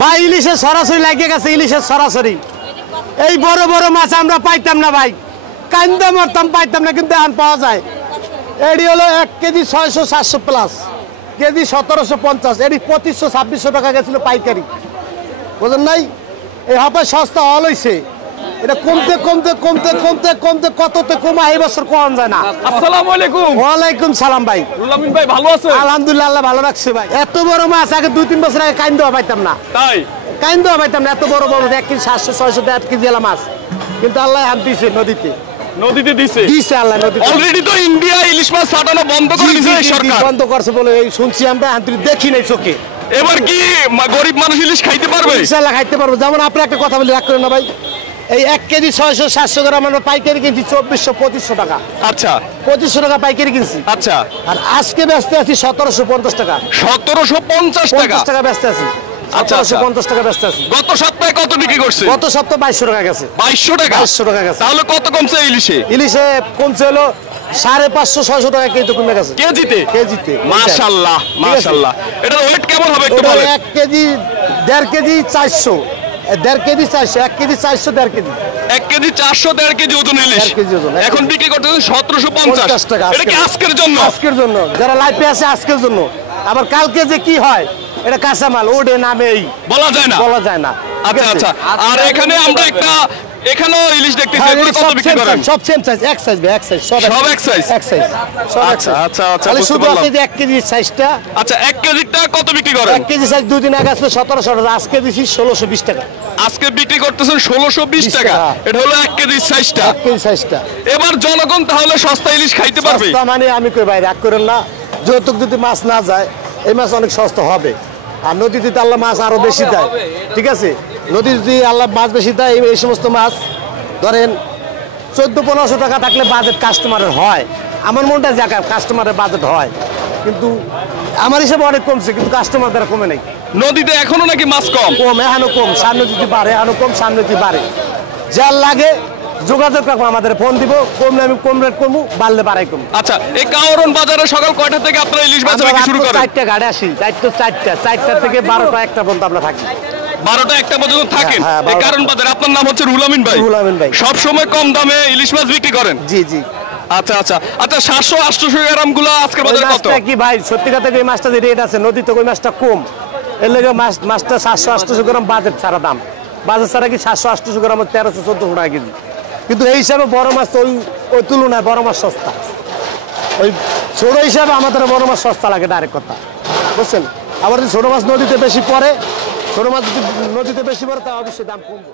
ভাই ইলিশের সরাসরি লাগিয়ে গেছে, ইলিশের সরাসরি। এই বড় বড় মাছ আমরা পাইতাম না ভাই, কান্দা মরতাম, পাইতাম না, কিন্তু এখন পাওয়া যায়। এটি হলো 1 কেজি 600-700 প্লাস, কেজি 1750, এটি 2500-2600 টাকা গেছিল পাইকারি, বুঝলেন নাই? এই হবে সস্তা হল হয়েছে, এটা কমতে কমতে কমতে কমতে কমতে কততে কমা এই বছর কম যায় না। আসসালামু আলাইকুম। ওয়ালাইকুম সালাম ভাই। রুলামিন ভাই ভালো আছে? আলহামদুলিল্লাহ, আল্লাহ ভালো রাখছে ভাই। এত বড় মাছ আগে 2-3 বছর আগে কাইন দেওয়া পাইতাম না, তাই কাইন দেওয়া পাইতাম না। এত বড় বড় 1 কেজি 700-600 1 কেজি এলা মাছ, কিন্তু আল্লাহ হাত দিয়েছে নদীতে, নদীতে দিছে আল্লাহ নদীতে। অলরেডি তো ইন্ডিয়া ইলিশ মাছ ছাড়ানো বন্ধ করে দিয়েছে সরকার, বন্ধ করছে বলে এই শুনছি আমরা, দেখি নাই চোখে। এবার কি গরিব মানুষ ইলিশ খাইতে পারবে? ইনশাআল্লাহ খাইতে পারবো। যেমন আপনি একটা কথা বলি, রাগ করেন না ভাই, এই 1 কেজি 600-700 গ্রাম আমরা পাইকারি কিনছি 2400-2500 টাকা। আচ্ছা 2500 টাকা পাইকারি কিনছি। আচ্ছা, আর আজকে ব্যস্ত আছি 1750 টাকা। 1750 টাকা 50 টাকা ব্যস্ত আছি। আচ্ছা, 1750 টাকা ব্যস্ত আছি। গত সপ্তাহে কত বিক্রি করছে? গত সপ্তাহে 2200 টাকা গেছে। 2200 টাকা 2200 টাকা গেছে। তাহলে কত কমছে ইলিশে? ইলিশে কমছে হলো 550-600 টাকা কেজি কমে গেছে কেজিতে। কেজিতে। মাশাআল্লাহ মাশাআল্লাহ। এটার ওয়েট কেমন হবে একটু বলেন? 1 KG 1.5 KG 400, 1.5 KG 400, 1 KG 400, 1.5 KG. 1 KG 400 1.5 KG ওজন ইলিশ 1.5 কেজি ওজন। এখন বিক্রি করতেছেন 1750 টাকা। এটা কি আজকের জন্য? আজকের জন্য, যারা লাইফে আছে আজকের জন্য। আবার কালকে যে কি হয় এটা কাঁচামাল, ওডে নামেই বলা যায় না, বলা যায় না। আচ্ছা আচ্ছা। আর এখানে আমরা একটা এখানেও ইলিশ দেখতেছি, এগুলো কত বিক্রি করেন? সব সেম সাইজ, এক সাইজ ভাই, এক সাইজ, সব এক সাইজ। এক সাইজ, সব এক আচ্ছা সাইজ। আচ্ছা আচ্ছা, খালি বুঝতে শুধু পারলাম। আছে যে 1 কেজি সাইজটা। আচ্ছা 1 কেজিটা কত বিক্রি করেন? 1 কেজি সাইজ 2 দিন আগে আসলে 1700 টাকা, আজকে দিছি 1620 টাকা। আজকে বিক্রি করতেছেন 1620 টাকা। এটা হলো 1 কেজি সাইজটা। 1 কেজি সাইজটা। এবার জনগণ তাহলে সস্তা ইলিশ খাইতে পারবে? সস্তা মানে আমি কই ভাই, রাগ করেন না, যৌতুক যদি মাছ না যায় এই মাছ অনেক সস্তা হবে। আর নদীতে তো আল্লাহ মাছ আরো বেশি দেয়, ঠিক আছে? নদীতে যদি আল্লাহ মাছ বেশি দেয়, এই সমস্ত মাছ ধরেন 1400-1500 টাকা থাকলে বাজেট কাস্টমারের হয়। আমার মনটা জায়গা কাস্টমারের বাজেট হয়, কিন্তু আমার হিসাবে অনেক কমছে, কিন্তু কাস্টমার দ্বারা কমে নাই। নদীতে এখনো নাকি মাছ কম? কম, এখনো কম। সামনে যদি বাড়ে এখনো কম, সামনে যদি বাড়ে যার লাগে যোগাযোগ রাখবো, আমাদের ফোন দিব, কমলে আমি কম রেট কমবো, বাড়লে বাড়াই কম। আচ্ছা, এই কাওরন বাজারে সকাল কয়টা থেকে আপনারা ইলিশ বেচা বিক্রি শুরু করেন? 4টা গাড়ি আসি, 4টা থেকে 12টা 1টা পর্যন্ত আমরা থাকি। 12টা 1টা পর্যন্ত থাকেন হ্যাঁ, এই কারণ বাজারে। আপনার নাম হচ্ছে রুলামিন ভাই? রুলামিন ভাই। সব সময় কম দামে ইলিশ মাছ বিক্রি করেন? জি জি। আচ্ছা আচ্ছা আচ্ছা। 700-800 গ্রাম গুলো আজকের বাজারে কত? কি ভাই, সত্যি কথা এই মাছটা যে রেট আছে নদীতে, ওই মাছটা কম, এর লেগে মাছটা 700-800 গ্রাম বাজেট ছাড়া দাম। বাজেট ছাড়া কি 700-800 গ্রাম 1300-1400 টাকা কেজি, কিন্তু এই হিসাবে বড় মাছ তো ওই তুলনায় বড় মাছ সস্তা। ওই ছোট হিসাবে আমাদের বড় মাছ সস্তা লাগে, ডাইরেক্ট কথা, বুঝছেন? আবার যদি ছোট মাছ নদীতে বেশি পড়ে, ছোট মাছ যদি নদীতে বেশি পড়ে তা অবশ্যই দাম কমবে।